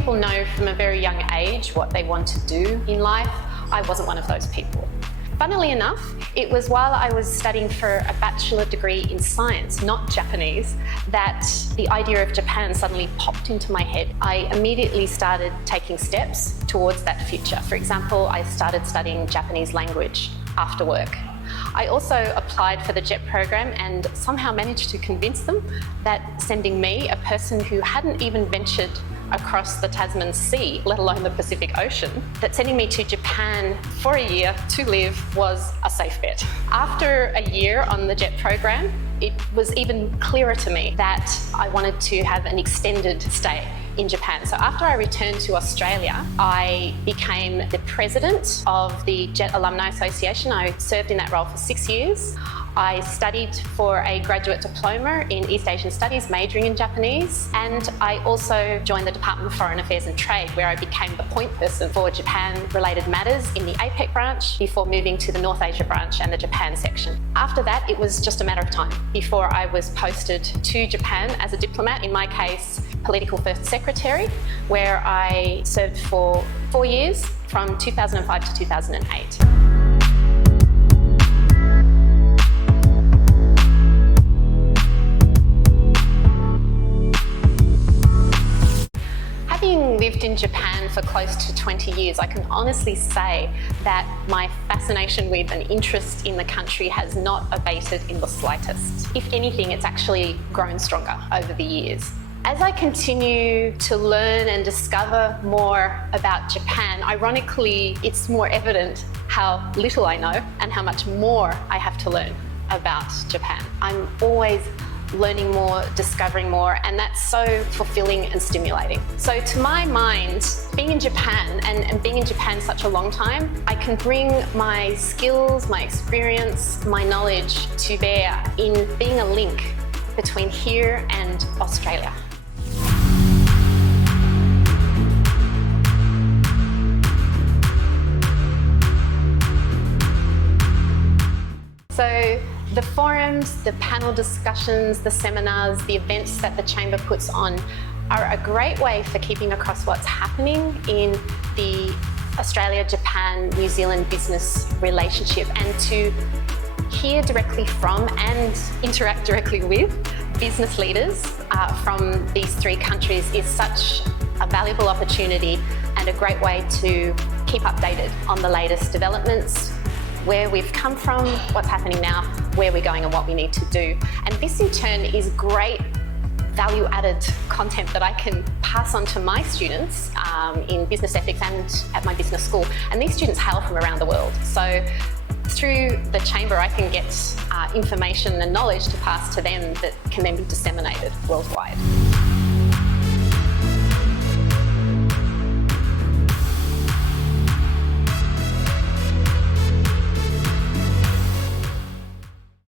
people know from a very young age what they want to do in life. I wasn't one of those people. Funnily enough, it was while I was studying for a bachelor degree in science, not Japanese, that the idea of Japan suddenly popped into my head. I immediately started taking steps towards that future. For example, I started studying Japanese language after work. I also applied for the JET program and somehow managed to convince them that sending me, a person who hadn't even ventured across the Tasman Sea, let alone the Pacific Ocean, that sending me to Japan for a year to live was a safe bet. After a year on the JET program, it was even clearer to me that I wanted to have an extended stay in Japan. So after I returned to Australia, I became the president of the JET Alumni Association. I served in that role for 6 years. I studied for a graduate diploma in East Asian Studies, majoring in Japanese, and I also joined the Department of Foreign Affairs and Trade, where I became the point person for Japan-related matters in the APEC branch before moving to the North Asia branch and the Japan section. After that, it was just a matter of time before I was posted to Japan as a diplomat, in my case, Political First Secretary, where I served for 4 years from 2005 to 2008. Having lived in Japan for close to 20 years, I can honestly say that my fascination with and interest in the country has not abated in the slightest. If anything, it's actually grown stronger over the years. As I continue to learn and discover more about Japan, ironically, it's more evident how little I know and how much more I have to learn about Japan. I'm always learning more, discovering more, and that's so fulfilling and stimulating. So to my mind, being in Japan and being in Japan such a long time, I can bring my skills, my experience, my knowledge to bear in being a link between here and Australia. So the forums, the panel discussions, the seminars, the events that the Chamber puts on are a great way for keeping across what's happening in the Australia, Japan, New Zealand business relationship, and to hear directly from and interact directly with business leaders from these three countries is such a valuable opportunity and a great way to keep updated on the latest developments, where we've come from, what's happening now, where we're going and what we need to do. And this in turn is great value-added content that I can pass on to my students in business ethics and at my business school. And these students hail from around the world. So through the Chamber, I can get information and knowledge to pass to them that can then be disseminated worldwide.